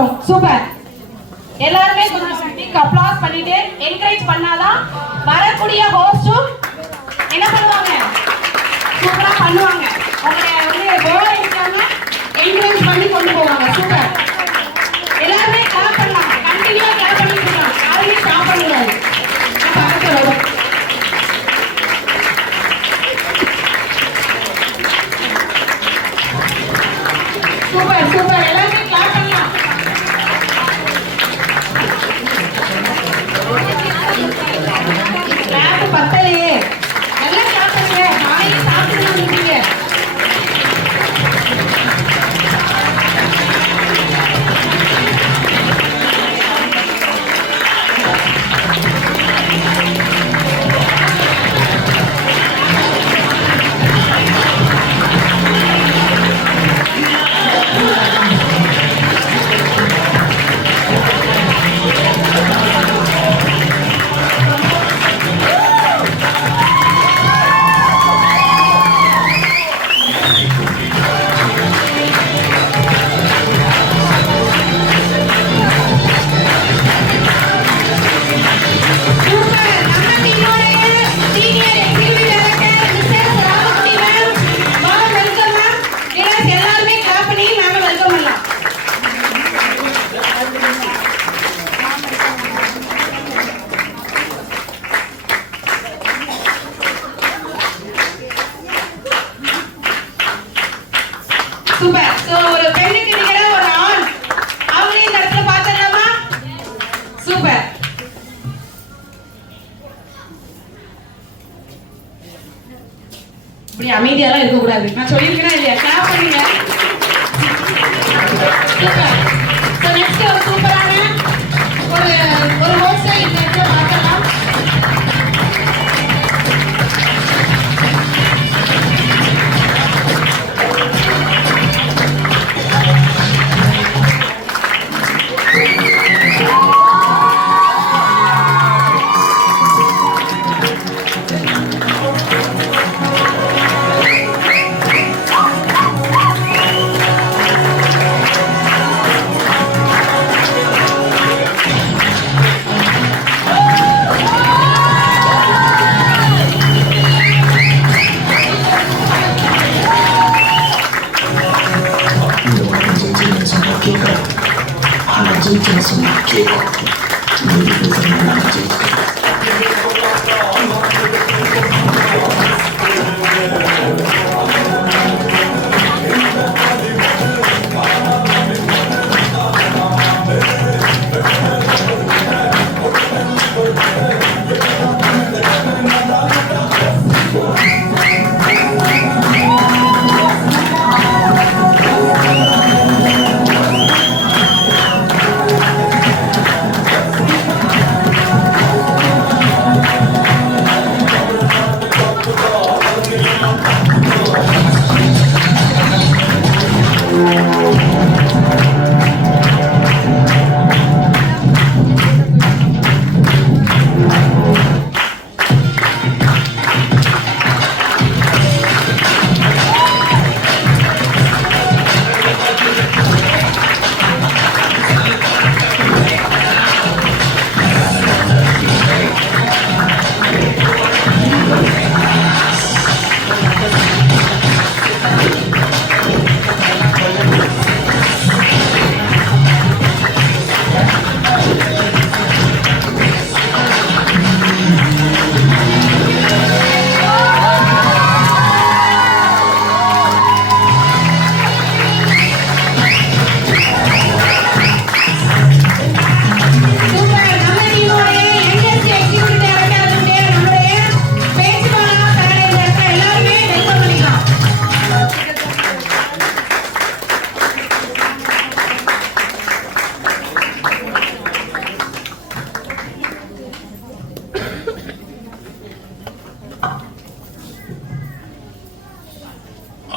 பார்ப்போம். சூப்பர். எல்லாருமே கொஞ்சம் பிக் அப்ளாஸ் பண்ணிட்டு என்கரேஜ் பண்ணாதான் வரக்கூடிய ஹோஸ்டும் என்ன பண்ணுவாங்க, சூப்பரா பண்ணுவாங்க. உங்களை வந்து கோவா இருக்காங்க என்கரேஜ் பண்ணி கொண்டு போவாங்க. சூப்பர். எல்லாருமே கிளாப் பண்ணலாம், கண்டினியூவா கிளாப் பண்ணிட்டு இருக்காங்க, யாருமே ஸ்டாப் பண்ணக்கூடாது. சூப்பர் சூப்பர், எல்லாருமே கிளாப் பண்ணலாம். கிளாப் பத்தலையே, நல்லா கிளாப் பண்ணுங்க. காலையில சாப்பிட்டு இருக்கீங்க. சூப்பர். சோ ஒரு பெண்ணுக்கு நிகரா ஒரு ஆண், அவங்களே இந்த இடத்துல பாத்துடலாமா? சூப்பர். இப்படி அமைதியாலாம் இருக்க கூடாது, நான் சொல்லியிருக்கேனா இல்லையா? கிளாப் பண்ணுங்க. சூப்பர். சோ நெக்ஸ்ட் ஒரு சூப்பரான ஒரு ஹோஸ்டை இந்த இடத்துல பார்க்கலாம்.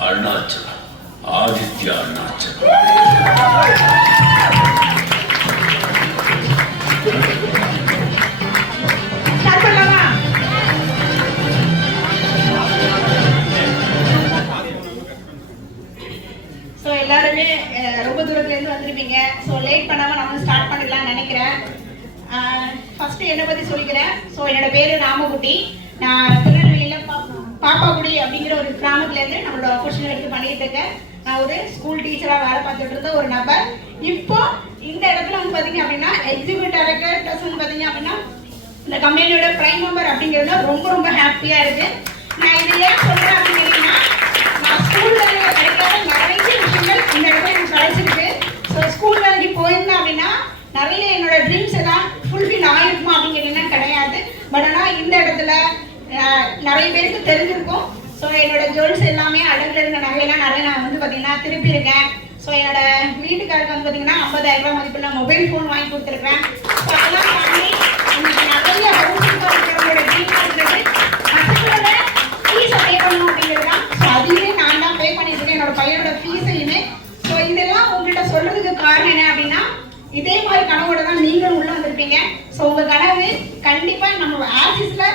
அருணாச்சலம், ஆதித்ய அருணாச்சலம். வந்திருப்பீங்க. ஸோ லேட் பண்ணாமல் நம்ம ஸ்டார்ட் பண்ணிடலாம்னு நினைக்கிறேன். ஃபர்ஸ்ட் என்னை பற்றி சொல்லிக்கிறேன். ஸோ என்னோட பேர் ராமகுட்டி. நான் திருநெல்வேலியில் பாப்பாக்குடி அப்படிங்கிற ஒரு கிராமத்துலேருந்து நம்மளோட ஆப்பர்ச்சுனிட்டி எடுத்து பண்ணிட்டு இருக்கேன். நான் ஒரு ஸ்கூல் டீச்சராக வேலை பார்த்துட்டு இருந்த ஒரு நபர். இப்போ இந்த இடத்துல வந்து பார்த்தீங்க அப்படின்னா எக்ஸிக்யூட்டிவ் டைரக்டர் ப்ளஸ் வந்து பார்த்தீங்க அப்படின்னா இந்த கம்பெனியோட பிரைம் மெம்பர் அப்படிங்கிறது ரொம்ப ரொம்ப ஹாப்பியாக இருக்கு. நான் இதை ஏன் சொல்கிறேன் அப்படின்னா நான் ஸ்கூல் வேலையில் கிடைக்காத நிறைய விஷயங்கள் இந்த இடத்துல எனக்கு கிடைச்சிருக்கு. ஸோ ஸ்கூல் வேலைக்கு போயிருந்தேன் அப்படின்னா நிறைய என்னோட ட்ரீம்ஸ் எல்லாம் ஃபுல்ஃபில் ஆகிருக்குமா அப்படிங்கிறது கிடையாது. பட் ஆனால் இந்த இடத்துல நிறைய பேருக்கு தெரிஞ்சிருக்கும். ஸோ என்னோட ஜுவல்ஸ் எல்லாமே அடகுல இருந்த நகையெல்லாம் நிறைய நான் வந்து பார்த்தீங்கன்னா திருப்பி இருக்கேன். ஸோ என்னோட வீட்டுக்காருக்கு வந்து பார்த்தீங்கன்னா 50,000 ரூபாய் மதிப்புள்ள மொபைல் ஃபோன் வாங்கி கொடுத்துருக்கேன். ஸோ அதெல்லாம் தாண்டி இன்னைக்கு நிறைய ஹவுசிங்கோட ட்ரீமாக இருந்தது பசங்களோட ஃபீஸை பே பண்ணணும் அப்படிங்கிறது தான். ஸோ அதையுமே நான் தான் பே பண்ணியிருக்கேன், என்னோட பையனோட ஃபீஸையுமே. ஸோ இதெல்லாம் உங்கள்கிட்ட சொல்றதுக்கு காரணம் என்ன அப்படின்னா இதே மாதிரி கனவோட தான் நீங்களும் உள்ள வந்திருப்பீங்க. ஸோ உங்கள் கனவு கண்டிப்பாக நம்ம ஆஃபீஸில்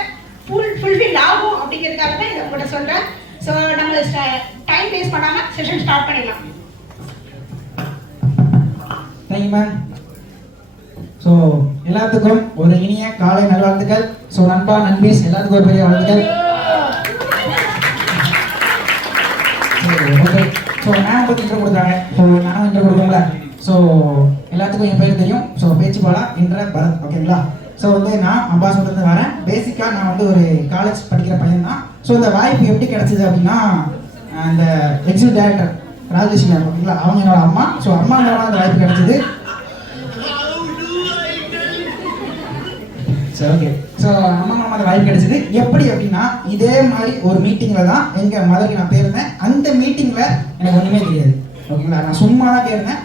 ஃபுல்ஃபில் ஆகும் அப்படிங்கிறதுக்காக தான் இதை உங்கள்கிட்ட சொல்கிறேன். ஸோ நம்ம டைம் வேஸ்ட் பண்ணாமல் செஷன் ஸ்டார்ட் பண்ணிடலாம். Thank you ma'am. ஸோ எல்லாத்துக்கும் ஒரு இனிய காலை நல்வாழ்த்துக்கள். ஸோ நண்பா நண்பீஸ் எல்லாத்துக்கும் ஒரு பெரிய வாழ்த்துக்கள். ஓகே, ஸோ மேம் பற்றி இன்ட்ரோ கொடுத்தாங்க. ஸோ நானும் இன்ட்ரோ கொடுக்கல. ஸோ எல்லாத்துக்கும் என் பேர் தெரியும். ஸோ பேச்சு பாலா என்ற பரத். ஓகேங்களா? ஸோ வந்து நான் அம்பாசோடருந்து வரேன். பேசிக்காக நான் வந்து ஒரு காலேஜ் படிக்கிற பையன் தான். ஸோ இந்த வாய்ப்பு எப்படி கிடைச்சிது அப்படின்னா இந்த எக்ஸிக்யூட்டிவ் டைரக்டர் ராஜலட்சுமி மேம் ஓகேங்களா, அவங்க என்னோட அம்மா. ஸோ அம்மா மூலமாக அந்த வாய்ப்பு கிடைச்சிது. சரி ஓகே, ஸோ அம்மா மூலமாக அந்த வாய்ப்பு கிடைச்சிது. எப்படி அப்படின்னா இதே மாதிரி ஒரு மீட்டிங்கில் தான் எங்கள் மதருக்கு நான் போயிருந்தேன். அந்த மீட்டிங்கில் எனக்கு ஒன்றுமே தெரியாது ஓகேங்களா, நான் சும்மா தான் போயிருந்தேன்.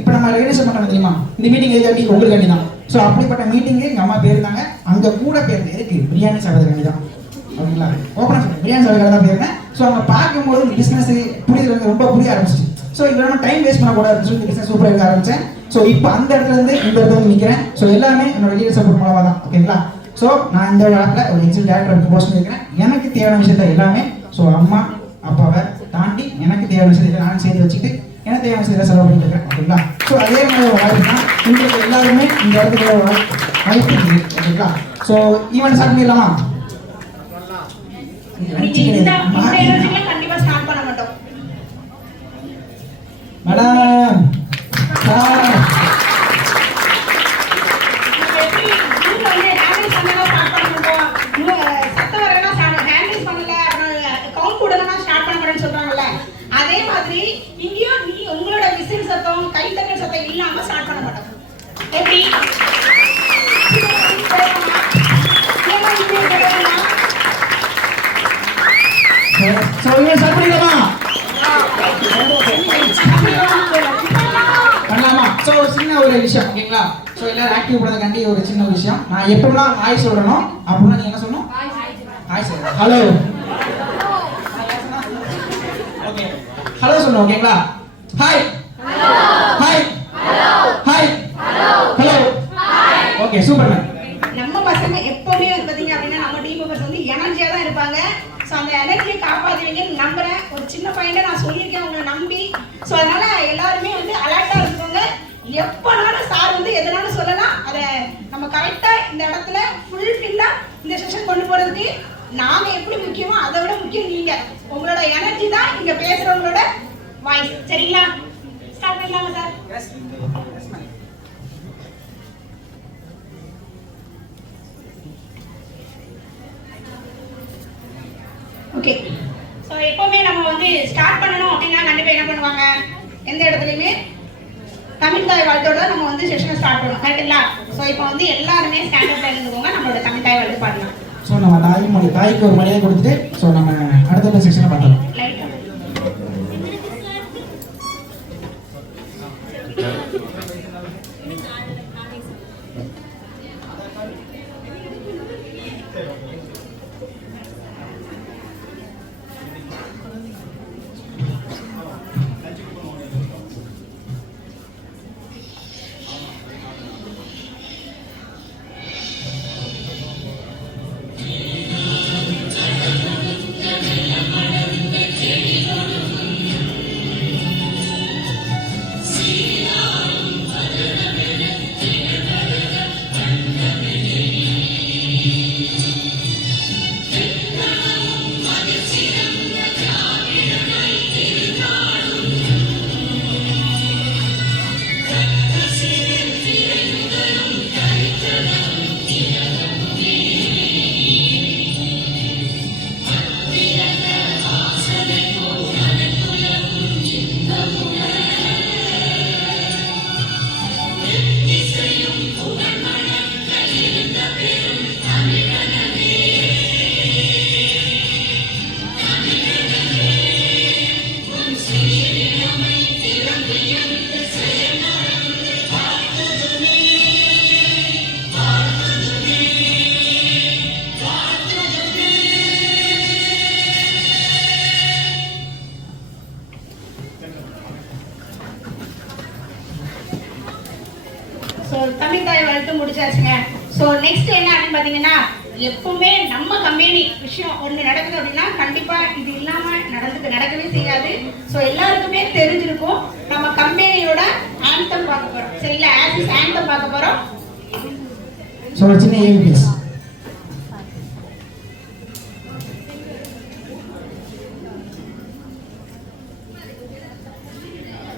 இப்போ நம்ம ரெஜிஸ்டர் பண்ணுறது தெரியுமா, இந்த மீட்டிங் எதுக்காண்டி உங்களுக்காண்டி தான். ஸோ அப்படிப்பட்ட மீட்டிங்கு எங்கள் அம்மா போயிருந்தாங்க. அங்கே கூட போயிருந்தேன் எதுக்கு, பிரியாணி சாப்பிட்றதுக்காண்டி தான் ஓகேங்களா. ஓப்பனாக சொல்லுங்கள், பிரியாணி சாப்பிட்றதுக்காக தான் போயிருந்தேன். ஸோ அங்கே பார்க்கும்போது பிஸ்னஸ் புரியுது, ரொம்ப புரிய ஆரம்பிச்சிச்சு. ஸோ இவ்வளோ டைம் வேஸ்ட் பண்ணக்கூடாதுன்னு சொல்லி பிஸ்னஸ் சூப்பராக இருக்க ஆரம்பித்தேன். ஸோ இப்போ அந்த இடத்துல இருந்து இந்த இடத்துல வந்து நிற்கிறேன். ஸோ எல்லாமே என்னோட லீடர் சப்போர்ட் மூலமாக தான் ஓகேங்களா. ஸோ நான் இந்த இடத்துல ஒரு எக்ஸிக்யூட்டிவ் டைரக்டருக்கு போஸ்ட் பண்ணியிருக்கிறேன். எனக்கு தேவையான விஷயத்த எல்லாமே ஸோ அம்மா அப்பாவை தாண்டி எனக்கு தேவையான விஷயத்தை நானும் சேர்த்து வச்சுக்கிட்டு எனக்கு தேவையான விஷயத்தை செலவு பண்ணிட்டு இருக்கேன் ஓகேங்களா. ஸோ அதே மாதிரி ஒரு வாய்ப்பு தான் உங்களுக்கு எல்லாருமே இந்த இடத்துல வாய்ப்பு இருக்குது ஓகேங்களா. ஸோ ஈவெண்ட் ஸ்டார்ட் பண்ணிடலாமா? கண்டிப்பா ஸ்டார்ட் பண்ண மாட்டோம் மேடம். அதே மாதிரி இங்கேயும் நீ உங்களோட விசில் சத்தம் கைத்தட்டல் சத்தம் இல்லாம ஸ்டார்ட் பண்ண மாட்டோம். எப்படி பண்ணலாமா? ஸோ சின்ன ஒரு விஷயம் ஓகேங்களா. ஸோ எல்லாரும் ஆக்டிவ் பண்ணதுக்காண்டி ஒரு சின்ன விஷயம். நான் எப்படிலாம் ஹாய் சொல்லணும் அப்படின்னா நீங்க என்ன சொல்லணும்? ஹாய் சொல்லுங்க. ஹலோ ஓகே, ஹலோ சொல்லணும் ஓகேங்களா. Hi hi hi hello okay super ma'am. நம்ம பசங்க எப்பவுமே வந்து பாத்தீங்க அப்படின்னா நம்ம டீம் மெம்பர்ஸ் வந்து எனர்ஜியா தான் இருப்பாங்க. ஸோ அந்த எனர்ஜியை காப்பாற்றுவீங்கன்னு நம்புறேன். ஒரு சின்ன பையனை நான் சொல்லியிருக்கேன் உங்களை நம்பி. ஸோ அதனால எல்லாருமே வந்து அலர்ட்டா இருப்பாங்க. எப்பனாலும் சார் வந்து எதனாலும் சொல்லலாம். அதை நம்ம கரெக்டா இந்த இடத்துல ஃபுல்ஃபில்லா இந்த செஷன் கொண்டு போறதுக்கு நாங்க எப்படி முக்கியமோ அதை விட முக்கியம் நீங்க. உங்களோட எனர்ஜி தான் இங்க பேசுறவங்களோட வாய்ஸ். சரிங்களா? ஸ்டார்ட் பண்ணலாமா சார்? ஓகே, ஸோ எப்போவுமே நம்ம வந்து ஸ்டார்ட் பண்ணணும் அப்படின்னா கண்டிப்பாக என்ன பண்ணுவாங்க, எந்த இடத்துலையுமே தமிழ் தாய் வாழ்த்தோட நம்ம வந்து செஷனை ஸ்டார்ட் பண்ணுவோம் கரெக்டுங்களா. ஸோ இப்போ வந்து எல்லாருமே ஸ்டாண்டர்ட்ல இருந்துக்கோங்க, நம்மளோட தமிழ் தாய் வாழ்த்து பாடலாம். ஸோ நம்ம தாய்க்கு ஒரு மரியாதை கொடுத்துட்டு ஸோ நம்ம அடுத்த செக்ஷனை பார்க்கலாம். ஸோ தமிழ் தாய் வாழ்த்து முடிச்சாச்சுங்க. ஸோ நெக்ஸ்ட் என்ன அப்படின்னு பார்த்தீங்கன்னா, எப்பவுமே நம்ம கம்பெனி விஷயம் ஒன்று நடக்குது அப்படின்னா கண்டிப்பாக இது இல்லாமல் நடக்கவே செய்யாது. ஸோ எல்லாருக்குமே தெரிஞ்சிருக்கும். நம்ம கம்பெனியோட ஆந்தம் பார்க்க போகிறோம். சரிங்களா? ஆசிஸ் ஆந்தம் பார்க்க போகிறோம். ஸோ ஒரு சின்ன ஏவி ப்ளீஸ்.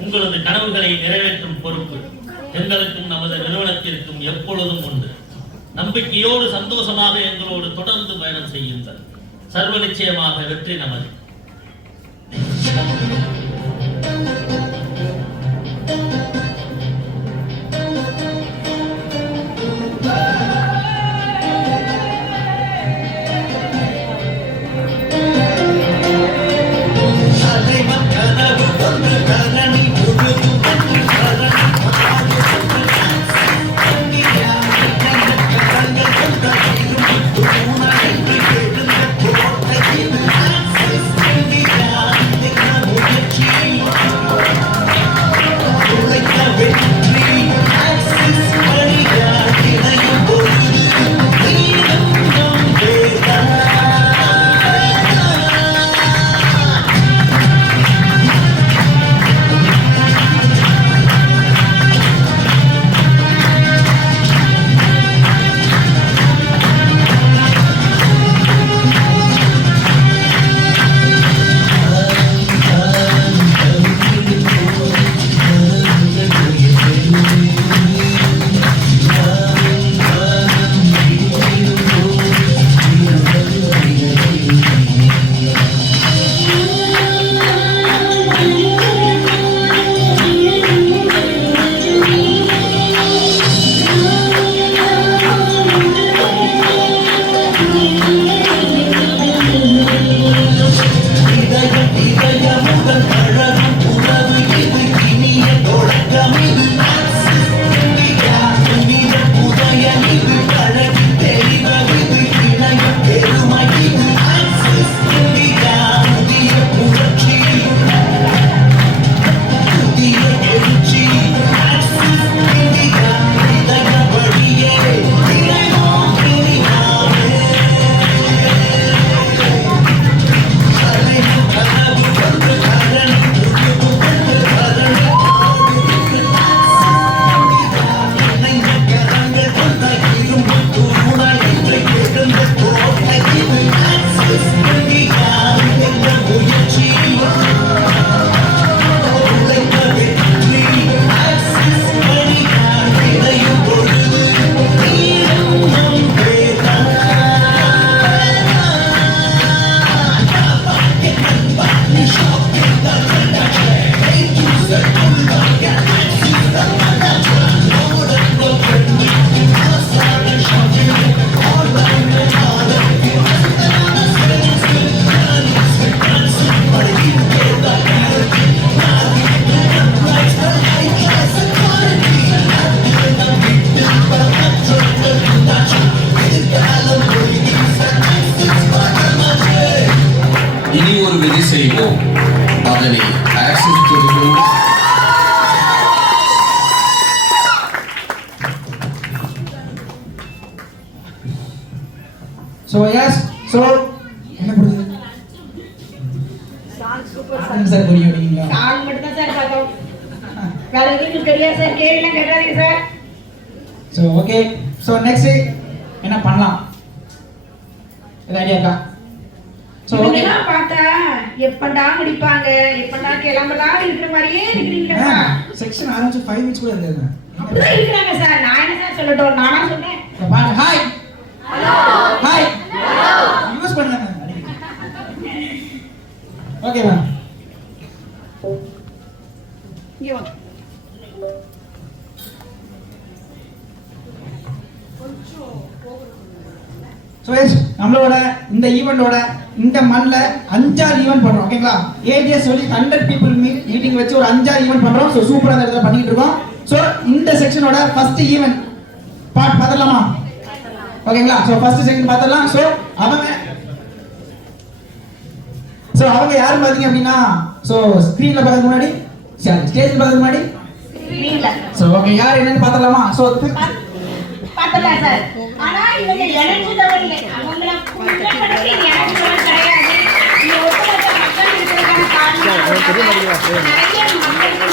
உங்களது கனவுகளை நிறைவேற்றும் பொறுப்பு எங்களுக்கும் நமது நிறுவனத்திற்கும் எப்பொழுதும் உண்டு. நம்பிக்கையோடு சந்தோஷமாக எங்களோடு தொடர்ந்து பயணம் செய்யுங்கள். சர்வ நிச்சயமாக வெற்றி நமது. செய்வோம். அதனை ஆக்சஸ் செய்வோம். So yes, so என்ன பண்ணுது? சாங் சூப்பர் சார் புரியும் அப்படிங்களா? சாங் மட்டும் தான் சார் பார்த்தோம். வேற எதுவும் தெரியாது சார். கேள்விலாம் கேட்காதீங்க sir. So okay, so next என்ன பண்ணலாம்? ஏதாவது ஐடியா இருக்கா? So okay. இதெல்லாம் பார்த்தா எப்படா முடிப்பாங்க, எப்படா கிளம்பலாம் இருக்கிற மாதிரியே இருக்கீங்க. செக்ஷன் ஆரம்பிச்சு 5 minutes கூட இருக்காது. அப்படிதான் இருக்கிறாங்க சார். நான் என்ன சார் சொல்லட்டும்? நானா சொன்னேன். பாருங்க. Hi. Hello. Hi. Hello. Use பண்ணலாமா? Okay ma'am. இங்க வா. ஸோ எஸ் நம்மளோட இந்த ஈவெண்டோட இந்த மண்ணில் 5-6 ஈவெண்ட் பண்ணுறோம். ஓகேங்களா? ஏடிஎஸ் சொல்லி 100 people மீட்டிங் வச்சு ஒரு 5-6 ஈவெண்ட் பண்ணுறோம். ஸோ சூப்பராக அந்த இடத்துல பண்ணிட்டு இருக்கோம். ஸோ இந்த செக்ஷனோட ஃபர்ஸ்ட் ஈவெண்ட் பார்ட் பார்த்துடலாமா? ஓகேங்களா? ஸோ ஃபர்ஸ்ட் செக்ஷன் பார்த்துடலாம். ஸோ அவங்க யாரும் பார்த்தீங்க அப்படின்னா, ஸோ ஸ்க்ரீனில் பார்க்கறதுக்கு முன்னாடி, சரி ஸ்டேஜில் பார்க்கறதுக்கு முன்னாடி நீங்க ஸோ ஓகே யார் என்னன்னு பார்த்தலாமா? ஸோ பார்த்தல சார். ஆனா இவங்க எனர்ஜி லெவல் அவங்கள குற்றப்படுத்தி எனர்ஜி லெவல் கிடையாது. இந்த ஒட்டுமொத்த மக்கள் இருக்கிறதுக்கான காரணம் நிறைய மக்களுக்கு